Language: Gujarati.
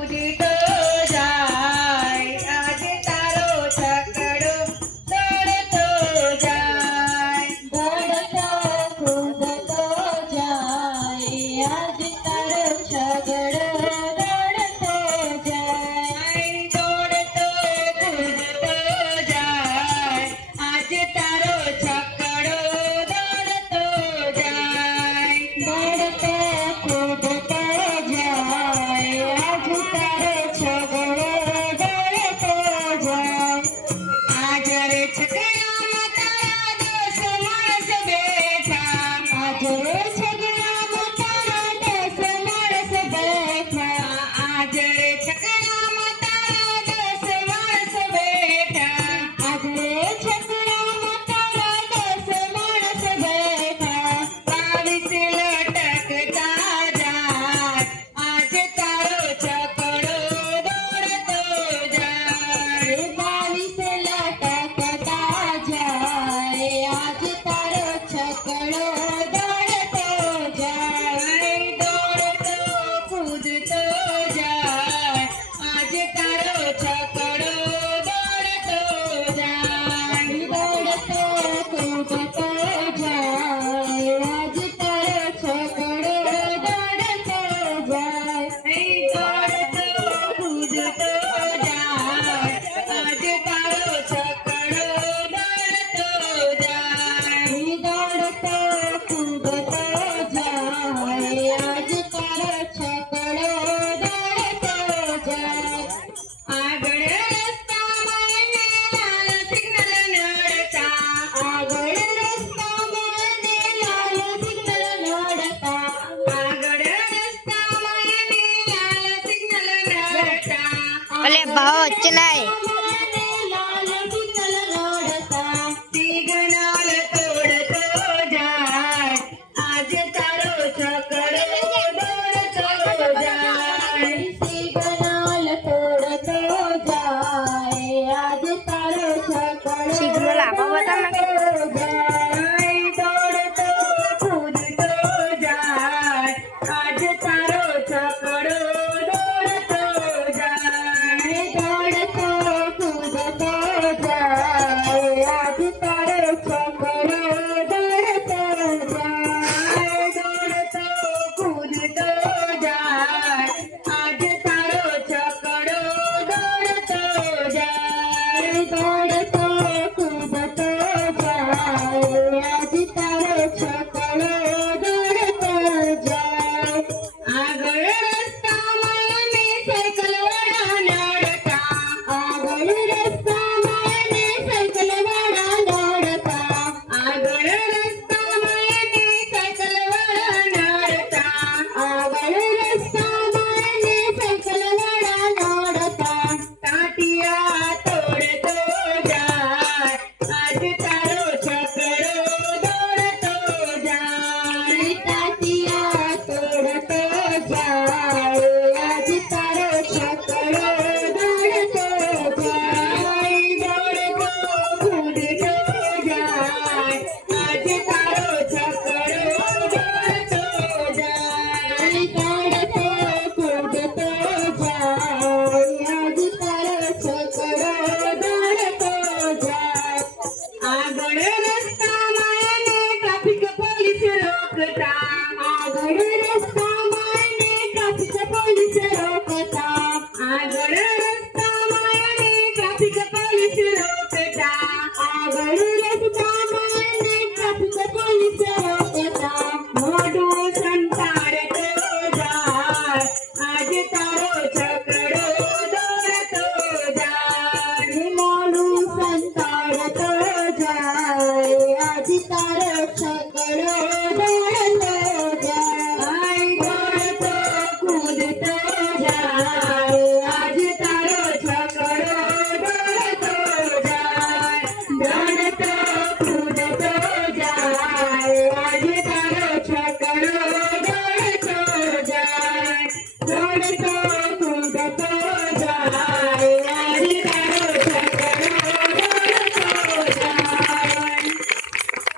કૂદતો જાય આજ તારો છકડો દોડતો જાય દોડતો કૂદતો જાય આજ તારો છગડો દોડતો જાય દોડતો કૂદતો જાય આજ તારો છકડો દોડતો જાય દોડતો કૂદતો જાય આજ તારો છગડો દોડતો જાય હાજર છકડામાં તારા 10 માણસ બેઠા આજે છગડામાં તારા 10 માણસ બેઠા હાજર છકડામાં તારા 10 માણસ બેઠા આજે છગડામાં તારા 10 માણસ બેઠા 22 લટકતા જાય આજ તારો છકડો દોડતો જાય 22 લટકતા જાય આજ તારો છકડો દોડતો જાય દોડતો કૂદતો જાય આજ તારો છકડો દોડતો જાય દોડતો કૂદતો જાય આજ તારો છકડો દોડતો જાય દોડતો કૂદતો જાય આજ તારો છકડો દોડતો જાય દોડતો કૂદતો જાય આજ તારો છકડો દોડતો જાય આગળ રસ્તામાં એને લાલ સિગ્નલ નડતા આગળ રસ્તામાં ને લાલ સિગ્નલ નડતા આગળ રસ્તામાં એને લાલ સિગ્નલ નડતા અલે ભાવ ચલાય